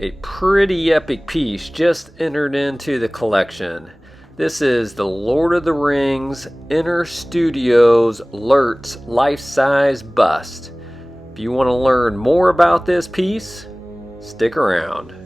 A pretty epic piece just entered into the collection. This is the Lord of the Rings Inner Studios Lurtz life-size bust. If you want to learn more about this piece, stick around.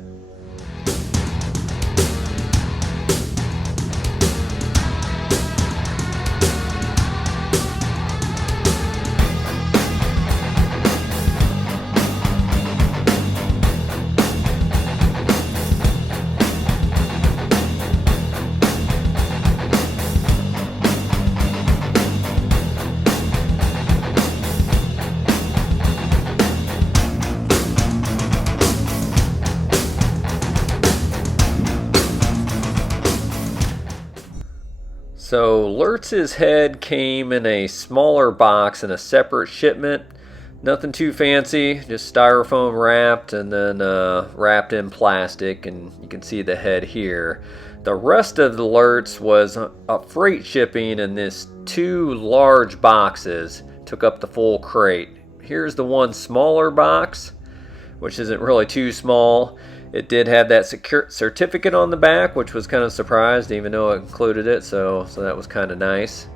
So Lurtz's head came in a smaller box in a separate shipment. Nothing too fancy, just styrofoam wrapped and then wrapped in plastic, and you can see the head here. The rest of the Lurtz was a freight shipping in this 2 large boxes, took up the full crate. Here's the one smaller box, which isn't really too small. It did have that certificate on the back, which was kind of surprised, even though it included it, so that was kind of nice.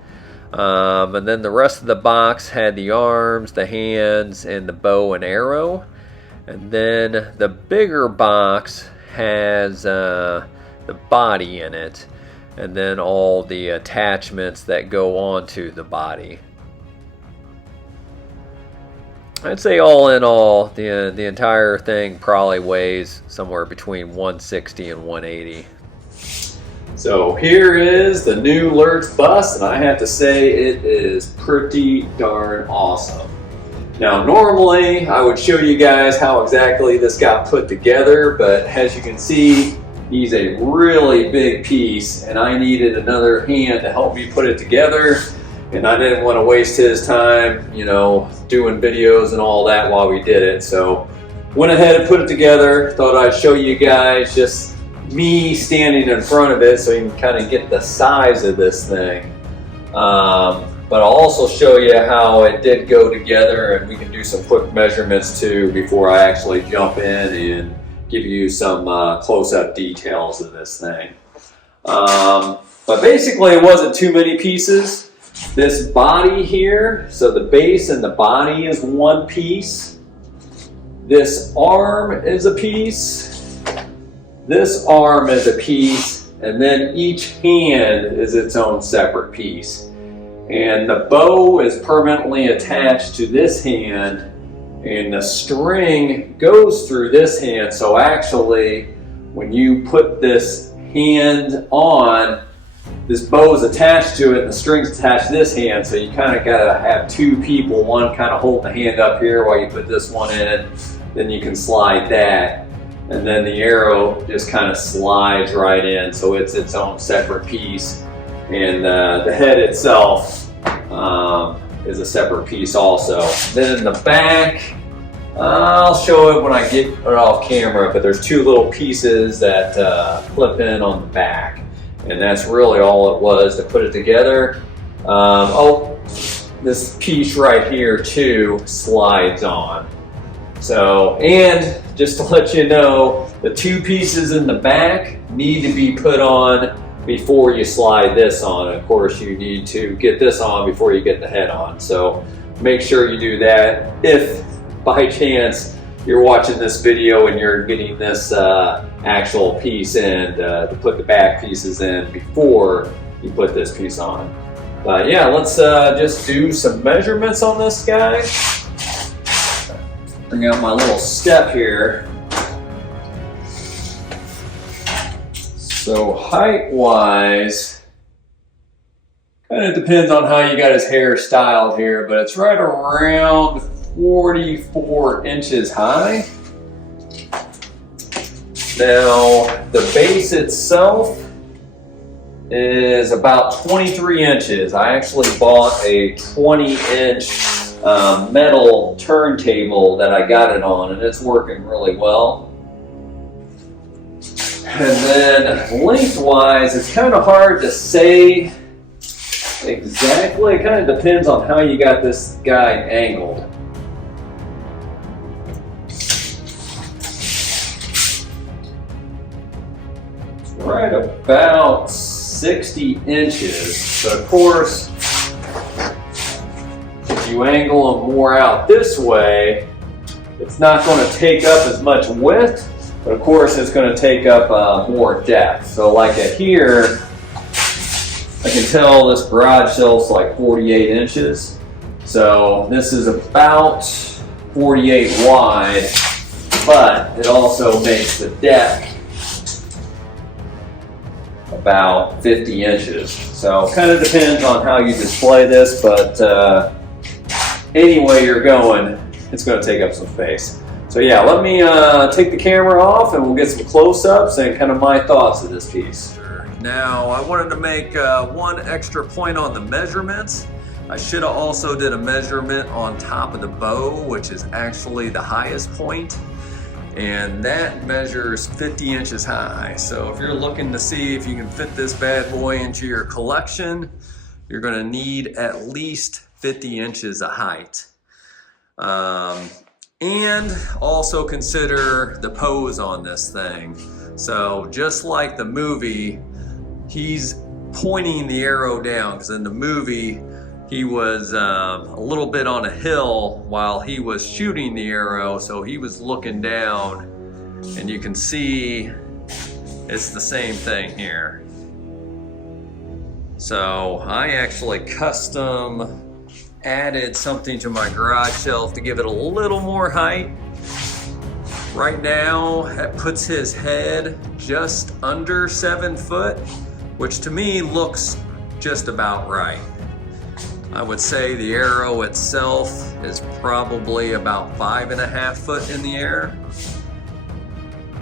And then the rest of the box had the arms, the hands, and the bow and arrow. And then the bigger box has the body in it, and then all the attachments that go onto the body. I'd say all in all, the entire thing probably weighs somewhere between 160 and 180. So here is the new Lurtz bust, and I have to say it is pretty darn awesome. Now normally I would show you guys how exactly this got put together, but as you can see, he's a really big piece, and I needed another hand to help me put it together. And I didn't want to waste his time, you know, doing videos and all that while we did it. So went ahead and put it together. Thought I'd show you guys just me standing in front of it so you can kind of get the size of this thing. But I'll also show you how it did go together, and we can do some quick measurements too before I actually jump in and give you some close-up details of this thing. But basically it wasn't too many pieces. This body here, so the base and the body is one piece. This arm is a piece. This arm is a piece, and then each hand is its own separate piece. And the bow is permanently attached to this hand, and the string goes through this hand. So actually, when you put this hand on, this bow is attached to it and the string's attached to this hand, so you kind of got to have 2 people, one kind of holding the hand up here while you put this one in, then you can slide that, and then the arrow just kind of slides right in, so it's its own separate piece. And the head itself is a separate piece also. Then in the back, I'll show it when I get it off camera, but there's 2 little pieces that flip in on the back. And that's really all it was to put it together. Oh, this piece right here too slides on. So, and just to let you know, the 2 pieces in the back need to be put on before you slide this on. Of course, you need to get this on before you get the head on. So make sure you do that. If by chance you're watching this video and you're getting this actual piece in, to put the back pieces in before you put this piece on. But yeah, let's just do some measurements on this guy. Bring out my little step here. So height-wise, kind of depends on how you got his hair styled here, but it's right around 44 inches high. Now, the base itself is about 23 inches. I actually bought a 20-inch metal turntable that I got it on, and it's working really well. And then lengthwise, it's kind of hard to say exactly. It kind of depends on how you got this guy angled. right about 60 inches. But of course, if you angle them more out this way, it's not going to take up as much width, but of course it's going to take up more depth. So like at here, I can tell this garage shelf's like 48 inches. So this is about 48 wide, but it also makes the deck about 50 inches. So kind of depends on how you display this, but any way you're going, it's going to take up some space. So yeah, let me take the camera off and we'll get some close-ups and kind of my thoughts of this piece. Now, I wanted to make one extra point on the measurements. I should have also did a measurement on top of the bow, which is actually the highest point, and that measures 50 inches high. So if you're looking to see if you can fit this bad boy into your collection, you're going to need at least 50 inches of height. And also consider the pose on this thing. So just like the movie, he's pointing the arrow down, because in the movie he was a little bit on a hill while he was shooting the arrow, so he was looking down, and you can see it's the same thing here. So I actually custom added something to my garage shelf to give it a little more height. Right now, that puts his head just under 7 foot, which to me looks just about right. I would say the arrow itself is probably about 5.5 foot in the air.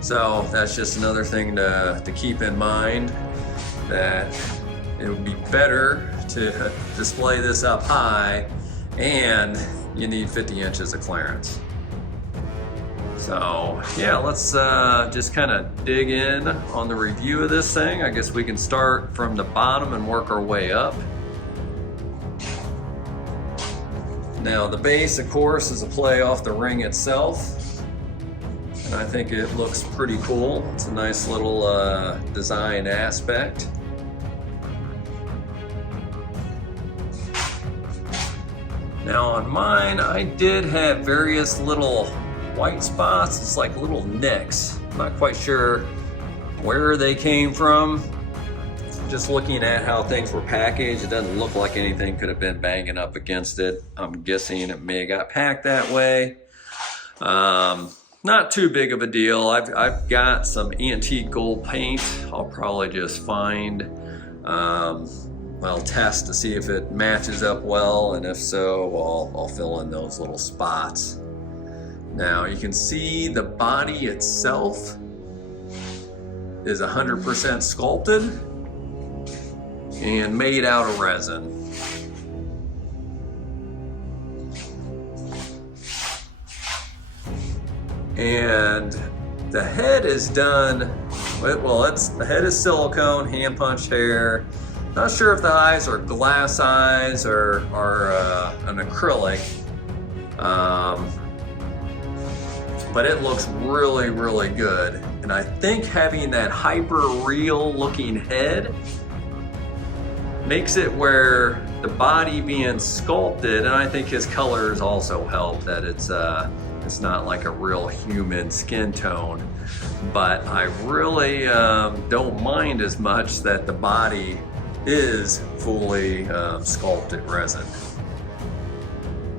So that's just another thing to keep in mind, that it would be better to display this up high, and you need 50 inches of clearance. So yeah, let's just kind of dig in on the review of this thing. I guess we can start from the bottom and work our way up. Now the base, of course, is a play off the ring itself, and I think it looks pretty cool. It's a nice little design aspect. Now on mine, I did have various little white spots. It's like little nicks. I'm not quite sure where they came from. Just looking at how things were packaged, it doesn't look like anything could have been banging up against it. I'm guessing it may have got packed that way. Not too big of a deal. I've got some antique gold paint. I'll probably just find, well, test to see if it matches up well, and if so, I'll fill in those little spots. Now you can see the body itself is 100% sculpted and made out of resin. And the head is done, well, the head is silicone, hand punched hair. Not sure if the eyes are glass eyes or an acrylic. But it looks really, really good. And I think having that hyper real looking head makes it where the body being sculpted, and I think his colors also help, that it's not like a real human skin tone. But I really don't mind as much that the body is fully sculpted resin.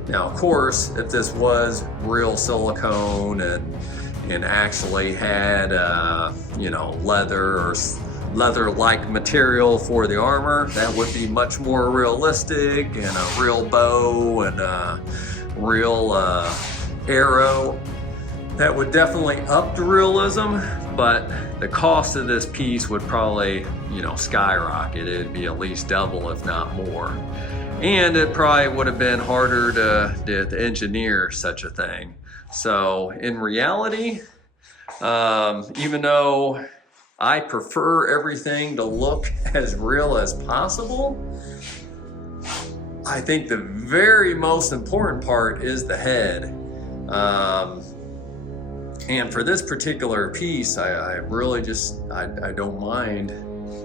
Now, of course, if this was real silicone and actually had, you know, leather or leather-like material for the armor, that would be much more realistic, and a real bow and a real arrow. That would definitely up the realism, but the cost of this piece would probably, you know, skyrocket. It'd be at least double, if not more. And it probably would have been harder to engineer such a thing. So in reality, even though I prefer everything to look as real as possible, I think the very most important part is the head. And for this particular piece, I really just, I don't mind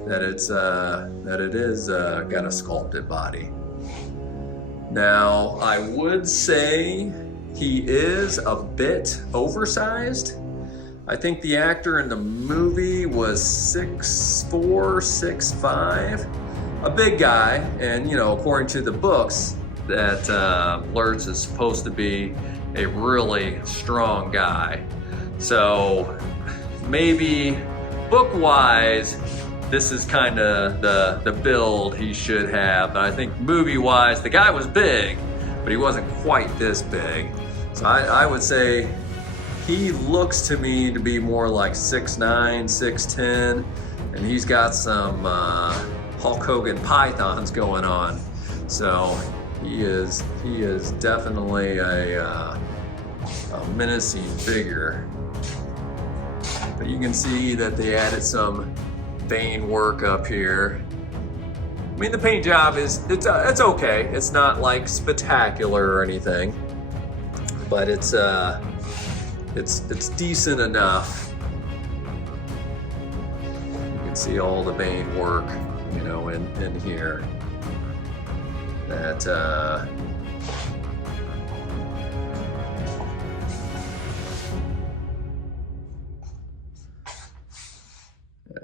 that it is got a sculpted body. Now, I would say he is a bit oversized. I think the actor in the movie was 6'4", 6'5", a big guy. And you know, according to the books, that Lurtz is supposed to be a really strong guy. So maybe book-wise, this is kind of the build he should have. But I think movie-wise, the guy was big, but he wasn't quite this big. So I would say he looks to me to be more like 6'9", 6'10", and he's got some Hulk Hogan pythons going on. So he is definitely a menacing figure. But you can see that they added some vein work up here. I mean, the paint job it's okay. It's not like spectacular or anything, but it's decent enough. You can see all the vein work, you know, in here. That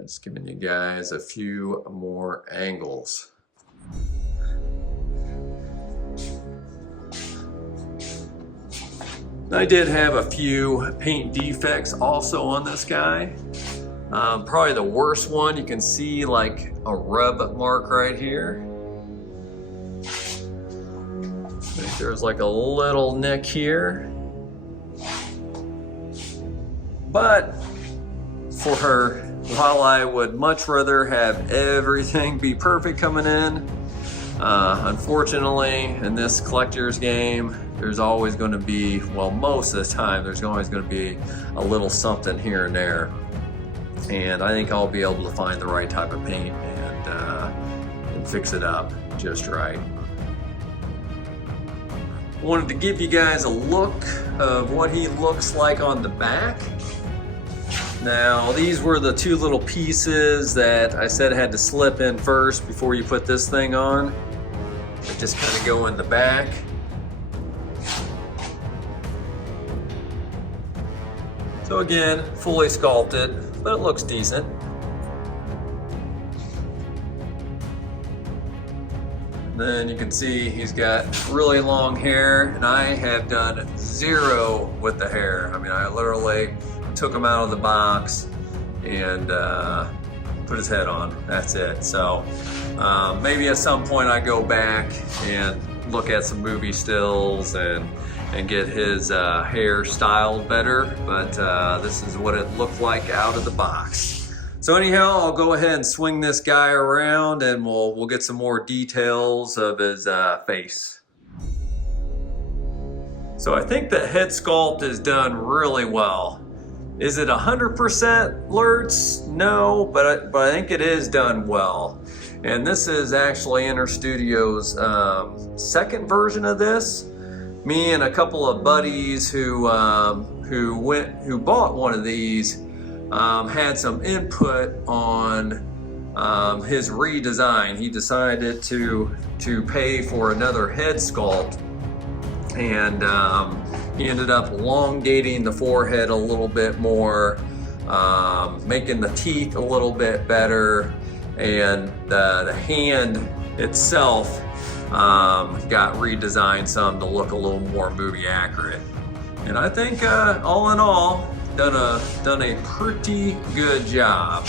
just giving you guys a few more angles. I did have a few paint defects also on this guy. Probably the worst one, you can see like a rub mark right here. I think there's like a little nick here. But for her, while I would much rather have everything be perfect coming in, unfortunately, in this collector's game, there's always going to be, well, most of the time, there's always going to be a little something here and there. And I think I'll be able to find the right type of paint and fix it up just right. Wanted to give you guys a look of what he looks like on the back. Now, these were the two little pieces that I said had to slip in first before you put this thing on. They just kind of go in the back. So again, fully sculpted, but it looks decent. Then you can see he's got really long hair, and I have done zero with the hair. I mean, I literally took him out of the box and put his head on. That's it. So maybe at some point I go back and look at some movie stills and get his hair styled better. But this is what it looked like out of the box. So anyhow, I'll go ahead and swing this guy around and we'll get some more details of his face. So I think the head sculpt is done really well. Is it 100% Lurtz? No, but I think it is done well. And this is actually Interstudio's second version of this. Me and a couple of buddies who bought one of these had some input on his redesign. He decided to pay for another head sculpt, and he ended up elongating the forehead a little bit more, making the teeth a little bit better, and the hand itself got redesigned some to look a little more movie accurate. And I think all in all, done a pretty good job.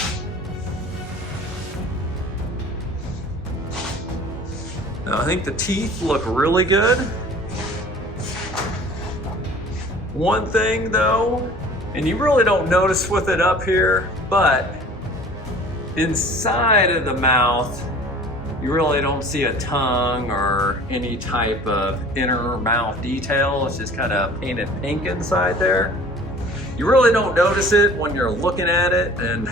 Now I think the teeth look really good. One thing though, and you really don't notice with it up here, but inside of the mouth, you really don't see a tongue or any type of inner mouth detail. It's just kind of painted pink inside there. You really don't notice it when you're looking at it, and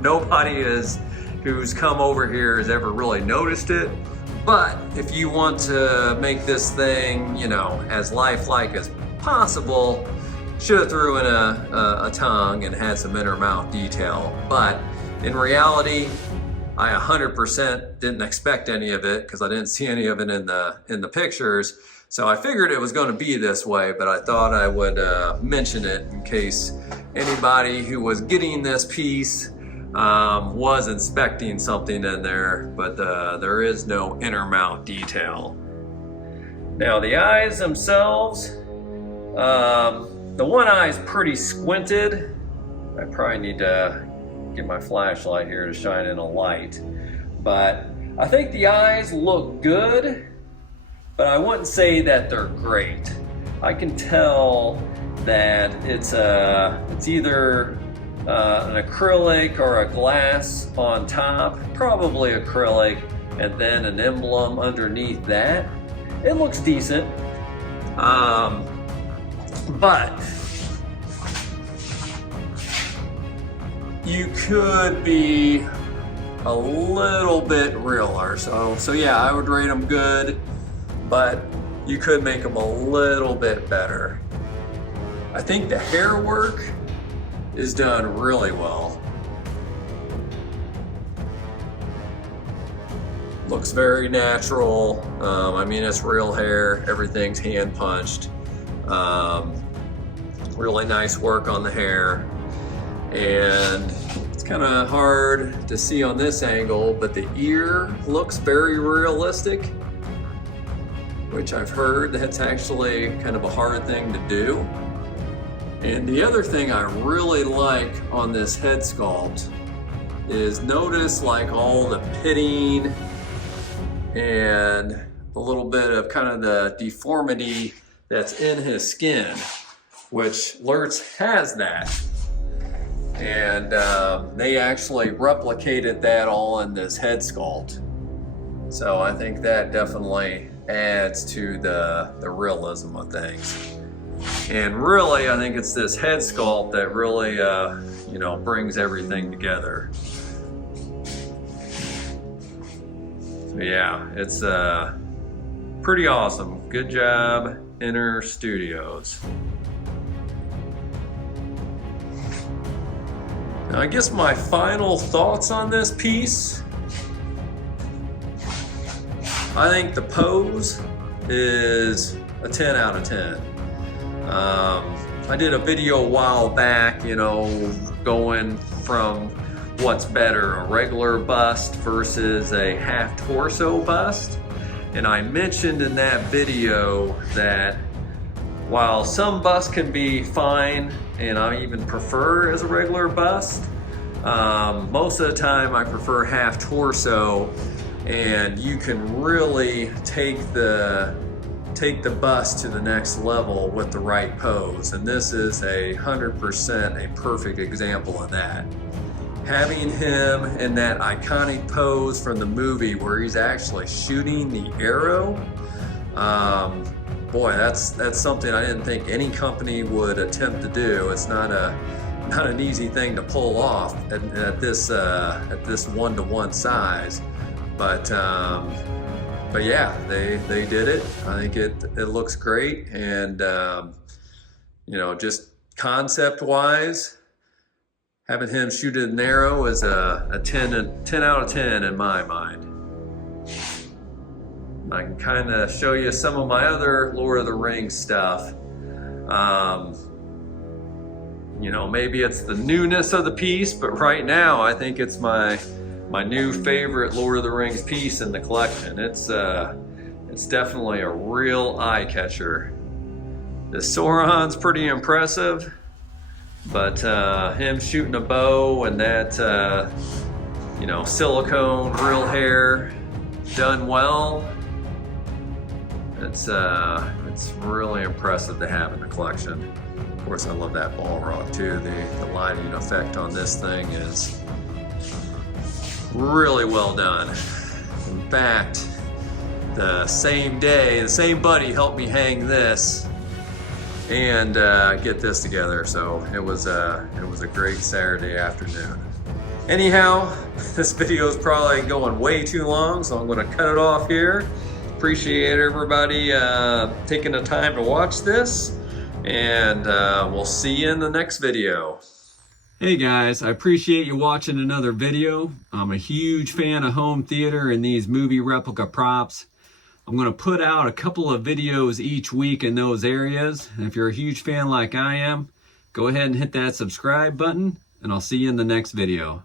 nobody who's come over here has ever really noticed it. But if you want to make this thing, you know, as lifelike as possible, should have threw in a tongue and had some inner mount detail. But in reality, I 100% didn't expect any of it because I didn't see any of it in the pictures. So I figured it was going to be this way, but I thought I would mention it in case anybody who was getting this piece was inspecting something in there, but there is no inner mount detail. Now the eyes themselves, the one eye is pretty squinted. I probably need to get my flashlight here to shine in a light, but I think the eyes look good, but I wouldn't say that they're great. I can tell that it's either an acrylic or a glass on top, probably acrylic, and then an emblem underneath that. It looks decent, but you could be a little bit realer. So yeah, I would rate them good, but you could make them a little bit better. I think the hair work is done really well. Looks very natural. I mean, it's real hair. Everything's hand punched. Really nice work on the hair. And it's kind of hard to see on this angle, but the ear looks very realistic, which I've heard that's actually kind of a hard thing to do. And the other thing I really like on this head sculpt is notice like all the pitting and a little bit of kind of the deformity that's in his skin, which Lurtz has that. And they actually replicated that all in this head sculpt. So I think that definitely adds to the realism of things. And really, I think it's this head sculpt that really, you know, brings everything together. So yeah, it's pretty awesome. Good job, Inner Studios. Now, I guess my final thoughts on this piece, I think the pose is a 10 out of 10. I did a video a while back, you know, going from what's better, a regular bust versus a half torso bust. And I mentioned in that video that while some busts can be fine, and I even prefer as a regular bust, most of the time I prefer half torso, and you can really take the bust to the next level with the right pose. And this is 100% a perfect example of that. Having him in that iconic pose from the movie where he's actually shooting the arrow, boy, that's something I didn't think any company would attempt to do. It's not an easy thing to pull off at this 1-to-1 size, but yeah, they did it. I think it looks great, and you know, just concept wise, having him shoot an arrow is a 10 out of 10 in my mind. I can kind of show you some of my other Lord of the Rings stuff. You know, maybe it's the newness of the piece, but right now I think it's my new favorite Lord of the Rings piece in the collection. It's definitely a real eye catcher. The Sauron's pretty impressive, but him shooting a bow and that you know, silicone real hair done well, it's really impressive to have in the collection. Of course, I love that ball rock too. The lighting effect on this thing is really well done. In fact, the same day, the same buddy helped me hang this and get this together. So it was a great Saturday afternoon. Anyhow, this video is probably going way too long, so I'm going to cut it off here. Appreciate everybody taking the time to watch this, And we'll see you in the next video. Hey guys, I appreciate you watching another video. I'm a huge fan of home theater and these movie replica props. I'm going to put out a couple of videos each week in those areas. And if you're a huge fan like I am, go ahead and hit that subscribe button, and I'll see you in the next video.